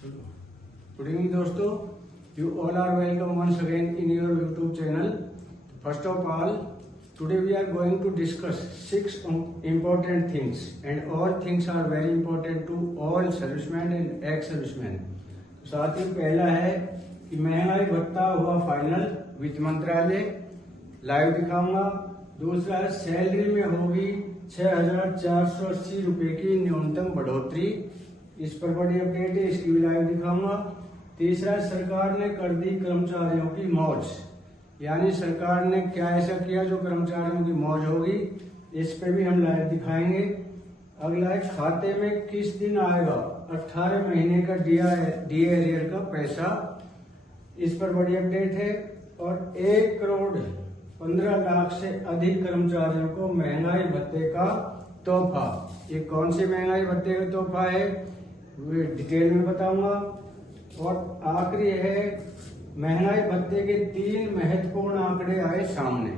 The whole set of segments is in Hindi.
Good evening दोस्तों, you all are welcome once again in your YouTube channel. First of all, today we are going to discuss 6 important things, and all things are very important to all servicemen and ex-servicemen. साथ ही पहला है कि महंगाई भत्ता हुआ फाइनल, वित्त मंत्रालय लाइव दिखाऊंगा। दूसरा, सैलरी में होगी 6,480 रुपए की न्यूनतम बढ़ोतरी, इस पर बड़ी अपडेट है, इसकी भी लाइव दिखाऊंगा। तीसरा, सरकार ने कर दी कर्मचारियों की मौज, यानी सरकार ने क्या ऐसा किया जो कर्मचारियों की मौज होगी, इस पे भी हम लाइव दिखाएंगे। अगला है, खाते में किस दिन आएगा 18 महीने का डी एरियर का पैसा, इस पर बड़ी अपडेट है। और 1 करोड़ 15 लाख से अधिक कर्मचारियों को महंगाई भत्ते का तोहफा, ये कौन सी महंगाई भत्ते का तोहफा है वो डिटेल में बताऊंगा। और आखिरी है, महंगाई भत्ते के 3 महत्वपूर्ण आंकड़े आए सामने।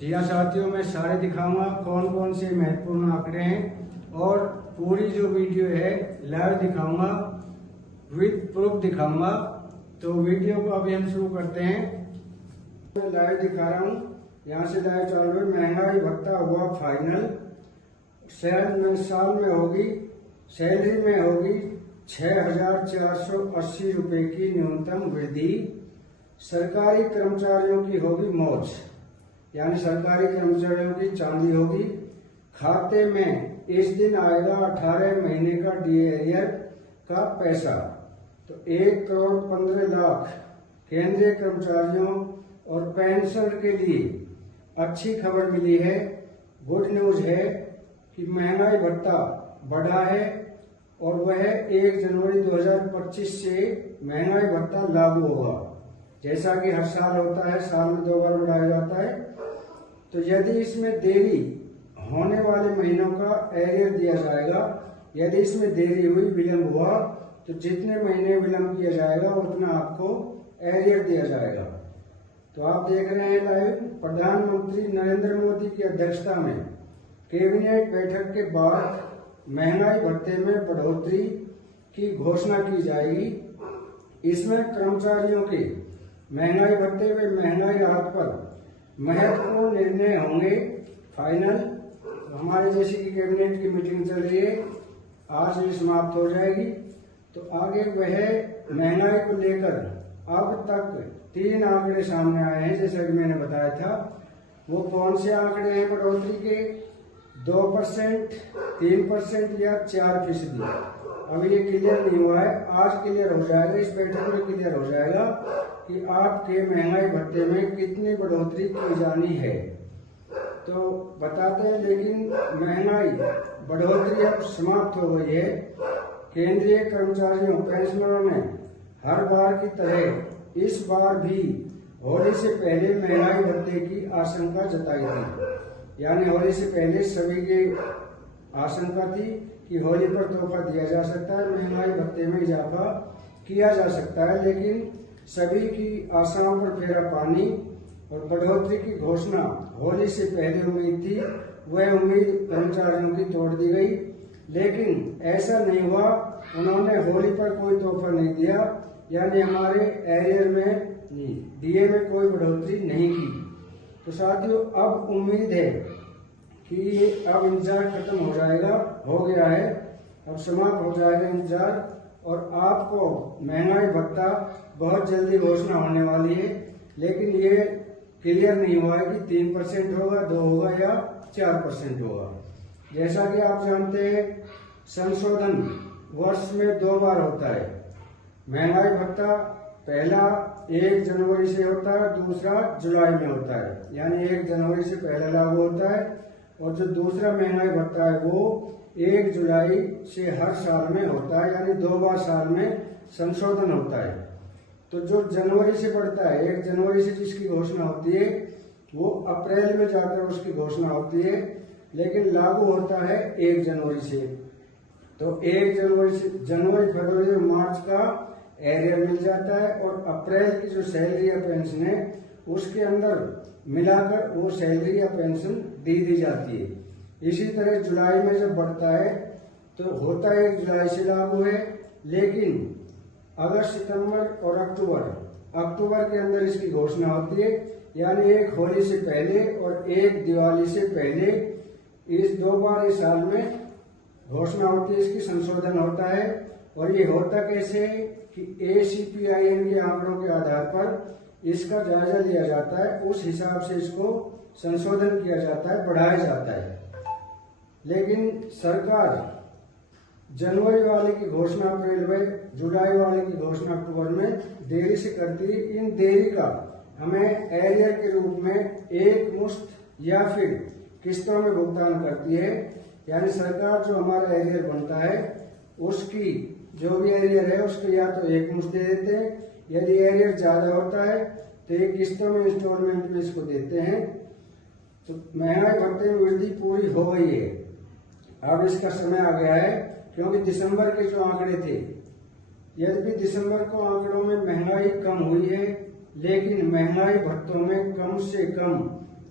जी हाँ साथियों, मैं सारे दिखाऊंगा कौन कौन से महत्वपूर्ण आंकड़े हैं, और पूरी जो वीडियो है लाइव दिखाऊंगा, विद प्रूफ दिखाऊंगा। तो वीडियो को अभी हम शुरू करते हैं। मैं लाइव दिखा रहा हूँ, यहाँ से लाइव चालू है। महंगाई भत्ता हुआ फाइनल, साल में होगी, सैलरी में होगी 6,480 रुपए की न्यूनतम वृद्धि। सरकारी कर्मचारियों की होगी मौज, यानी सरकारी कर्मचारियों की चांदी होगी। खाते में इस दिन आएगा 18 महीने का डी एरियर का पैसा। तो 1 करोड़ 15 लाख केंद्रीय कर्मचारियों और पेंशन के लिए अच्छी खबर मिली है, गुड न्यूज है कि महंगाई भत्ता बढ़ा है, और वह 1 जनवरी 2025 से महंगाई भत्ता लागू होगा। जैसा कि हर साल होता है, साल में 2 बार बढ़ाया जाता है। तो यदि इसमें देरी होने वाले महीनों का एरियर दिया जाएगा, यदि इसमें देरी हुई, विलम्ब हुआ, तो जितने महीने विलम्ब किया जाएगा उतना आपको एरियर दिया जाएगा। तो आप देख रहे हैं लाइव, प्रधानमंत्री नरेंद्र मोदी की अध्यक्षता में कैबिनेट बैठक के बाद महंगाई भत्ते में बढ़ोतरी की घोषणा की जाएगी। इसमें कर्मचारियों के महंगाई भत्ते व महंगाई राहत पर महत्वपूर्ण निर्णय होंगे फाइनल। हमारे जैसे की कैबिनेट की मीटिंग चल रही है, आज ये समाप्त हो जाएगी। तो आगे वह महंगाई को लेकर अब तक 3 आंकड़े सामने आए हैं, जैसा कि मैंने बताया था। वो कौन से आंकड़े हैं बढ़ोतरी के? 2%, 3% या 4%। अभी ये क्लियर नहीं हुआ है, आज क्लियर हो जाएगा, इस बैठक में क्लियर हो जाएगा कि आपके महंगाई भत्ते में कितनी बढ़ोतरी की जानी है। तो बताते हैं, लेकिन महंगाई बढ़ोतरी अब समाप्त हो गई है। केंद्रीय कर्मचारियों पेंशनरों ने हर बार की तरह इस बार भी होली से पहले महंगाई भत्ते की आशंका जताई थी, यानी होली से पहले सभी की आशंका थी कि होली पर तोहफा दिया जा सकता है, महंगाई भत्ते में इजाफा किया जा सकता है। लेकिन सभी की आशाओं पर फेरा पानी और बढ़ोतरी की घोषणा होली से पहले उम्मीद थी, वह उम्मीद कर्मचारियों की तोड़ दी गई। लेकिन ऐसा नहीं हुआ, उन्होंने होली पर कोई तोहफा नहीं दिया, यानी हमारे एरियर में डीए में कोई बढ़ोतरी नहीं की। तो साथियों, अब उम्मीद है कि अब इंतजार खत्म हो जाएगा, हो गया है, अब समाप्त हो जाएगा इंतजार, और आपको महंगाई भत्ता बहुत जल्दी घोषणा होने वाली है। लेकिन ये क्लियर नहीं हुआ है कि 3% होगा, 2 होगा या 4% होगा। जैसा कि आप जानते हैं, संशोधन वर्ष में 2 बार होता है। महंगाई भत्ता पहला 1 जनवरी से होता है, दूसरा जुलाई में होता है, यानी 1 जनवरी से पहले लागू होता है। और जो दूसरा महंगाई भत्ता है वो 1 जुलाई से हर साल में होता है, यानी 2 बार साल में संशोधन होता है। तो जो जनवरी से बढ़ता है, 1 जनवरी से जिसकी घोषणा होती है, वो अप्रैल में जाकर उसकी घोषणा होती है, लेकिन लागू होता है 1 जनवरी से। तो 1 जनवरी से जनवरी, फरवरी और मार्च का एरियर मिल जाता है, और अप्रैल की जो सैलरी या पेंशन है उसके अंदर मिलाकर वो सैलरी या पेंशन दी जाती है। इसी तरह जुलाई में जब बढ़ता है तो होता है 1 जुलाई से लागू है, लेकिन अगस्त, सितंबर और अक्टूबर के अंदर इसकी घोषणा होती है, यानी एक होली से पहले और एक दिवाली से पहले, इस 2 बार इस साल में घोषणा होती है, इसकी संशोधन होता है। और ये होता कैसे है कि ACPIN के आंकड़ों के आधार पर इसका जायजा लिया जाता है, उस हिसाब से इसको संशोधन किया जाता है, बढ़ाया जाता है। लेकिन सरकार जनवरी वाले की घोषणा अप्रैल में, जुलाई वाले की घोषणा अक्टूबर में देरी से करती है। इन देरी का हमें एरियर के रूप में एक मुश्त या फिर किस्तों में भुगतान करती है, यानी सरकार जो हमारा एरियर बनता है उसकी जो भी एरियर है उसको या तो एक मुश्त दे देते हैं, यदि एरियर ज्यादा होता है तो एक किस्तों में, इंस्टॉलमेंट में इसको देते हैं। तो महंगाई भत्ते में वृद्धि पूरी हो गई है, अब इसका समय आ गया है, क्योंकि दिसंबर के जो आंकड़े थे, यद्यपि दिसंबर को आंकड़ों में महंगाई कम हुई है, लेकिन महंगाई भत्तों में कम से कम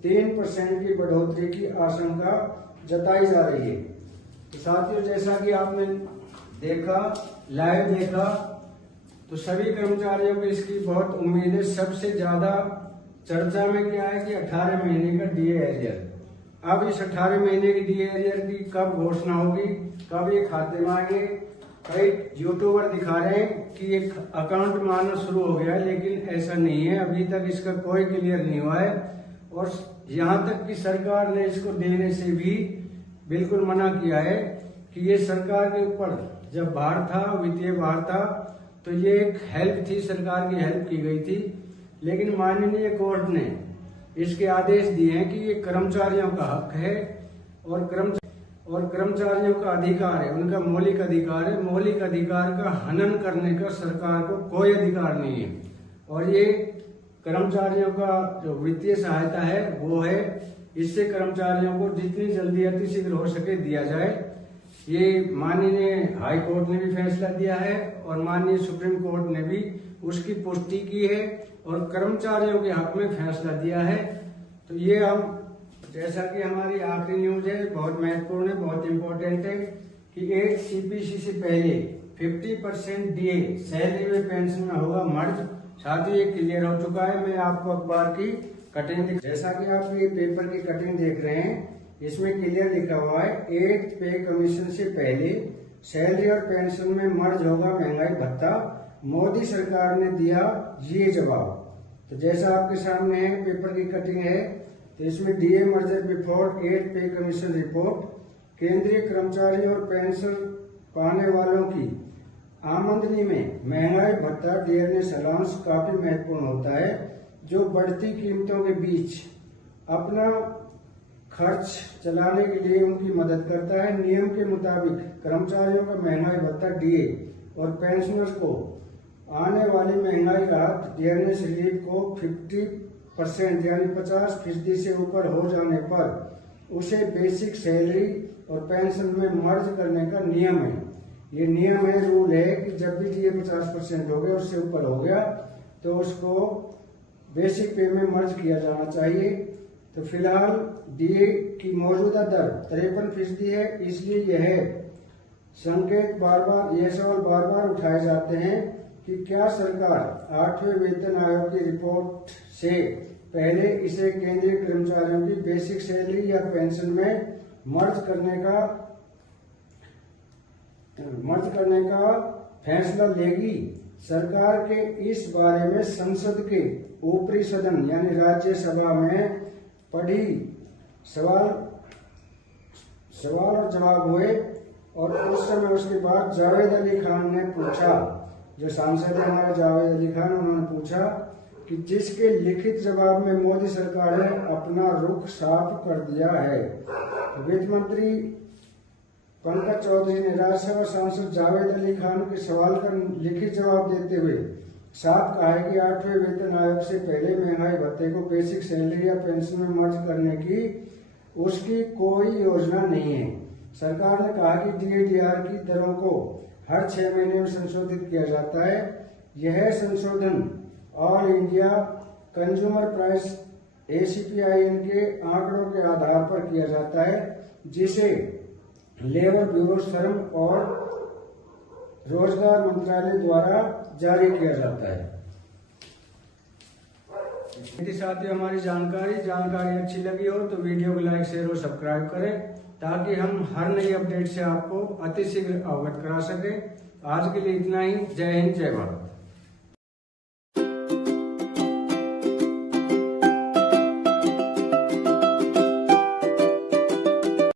3% की बढ़ोतरी की आशंका जताई जा रही है। तो साथियों, जैसा कि आपने देखा, लाइव देखा, तो सभी कर्मचारियों को इसकी बहुत उम्मीद है। सबसे ज्यादा चर्चा में क्या है कि 18 महीने का डीए एरियर। अब इस 18 महीने की डीए एरियर की कब घोषणा होगी, कब ये खाते में आएंगे। कई यूट्यूबर दिखा रहे हैं कि ये अकाउंट में आना शुरू हो गया है, लेकिन ऐसा नहीं है, अभी तक इसका कोई क्लियर नहीं हुआ है। और यहाँ तक कि सरकार ने इसको देने से भी बिल्कुल मना किया है कि ये सरकार के ऊपर जब भार था, वित्तीय भार था, तो ये एक हेल्प थी, सरकार की हेल्प की गई थी। लेकिन माननीय कोर्ट ने इसके आदेश दिए हैं कि ये कर्मचारियों का हक है और कर्मचारियों का अधिकार है, उनका मौलिक अधिकार है। मौलिक अधिकार का हनन करने का सरकार को कोई अधिकार नहीं है। और ये कर्मचारियों का जो वित्तीय सहायता है वो है, इससे कर्मचारियों को जितनी जल्दी अतिशीघ्र हो सके दिया जाए। ये माननीय हाई कोर्ट ने भी फैसला दिया है और माननीय सुप्रीम कोर्ट ने भी उसकी पुष्टि की है और कर्मचारियों के हक में फैसला दिया है। तो ये हम, जैसा कि हमारी आखिरी न्यूज है, बहुत महत्वपूर्ण है, बहुत इम्पोर्टेंट है कि 8 CPC से पहले 50% डीए सैलरी में पेंशन में होगा मर्ज। साथ ही ये क्लियर हो चुका है। मैं आपको अखबार की कटिंग, जैसा कि आप ये पेपर की कटिंग देख रहे हैं, इसमें क्लियर लिखा हुआ है 8th पे कमीशन से पहले सैलरी और पेंशन में मर्ज होगा महंगाई भत्ता। मोदी सरकार ने दिया ये जवाब। तो जैसा आपके सामने है, पेपर की कटिंग है, तो इसमें डीए मर्जर बिफोर 8th पे कमीशन रिपोर्ट, केंद्रीय कर्मचारी और पेंशन पाने वालों की आमदनी में महंगाई भत्ता डियरनेस अलाउंस काफी महत्वपूर्ण होता है, जो बढ़ती कीमतों के बीच अपना खर्च चलाने के लिए उनकी मदद करता है। नियम के मुताबिक कर्मचारियों का महंगाई भत्ता डीए और पेंशनर्स को आने वाली महंगाई राहत डियरनेस रिलीफ को 50% यानी 50% से ऊपर हो जाने पर उसे बेसिक सैलरी और पेंशन में मर्ज करने का नियम है। ये नियम है, रूल है कि जब भी डीए 50% हो गया, उससे ऊपर हो गया, तो उसको बेसिक पे में मर्ज किया जाना चाहिए। तो फिलहाल डीए की मौजूदा दर 53% है, इसलिए यह संकेत यह सवाल बार बार उठाए जाते हैं कि क्या सरकार 8वें वेतन आयोग की रिपोर्ट से पहले इसे केंद्रीय कर्मचारियों की बेसिक सैलरी या पेंशन में मर्ज करने का फैसला लेगी। सरकार के इस बारे में संसद के ऊपरी सदन यानी राज्यसभा में पढ़ी सवाल और जवाब हुए और उस समय उसके बाद जावेद अली खान ने पूछा, जो सांसद है हमारे जावेद अली खान, उन्होंने पूछा कि जिसके लिखित जवाब में मोदी सरकार ने अपना रुख साफ कर दिया है। वित्त मंत्री पंकज चौधरी ने राज्यसभा सांसद जावेद अली खान के सवाल का लिखित जवाब देते हुए साफ कहा है कि 8वें वेतन आयोग से पहले महंगाई भत्ते को बेसिक सैलरी या पेंशन में मर्ज करने की उसकी कोई योजना नहीं है। सरकार ने कहा कि डीएडीआर की दरों को हर 6 महीने में संशोधित किया जाता है। यह संशोधन all India consumer price ACPIN के आंकड़ों के आधार पर किया जाता है, जिसे लेबर ब्यूरो श्रम और रोजगार मंत्रालय द्वारा जारी किया जाता है। यदि साथियों हमारी जानकारी अच्छी लगी हो तो वीडियो को लाइक, शेयर और सब्सक्राइब करें, ताकि हम हर नई अपडेट से आपको अतिशीघ्र अवगत करा सके। आज के लिए इतना ही। जय हिंद, जय भारत।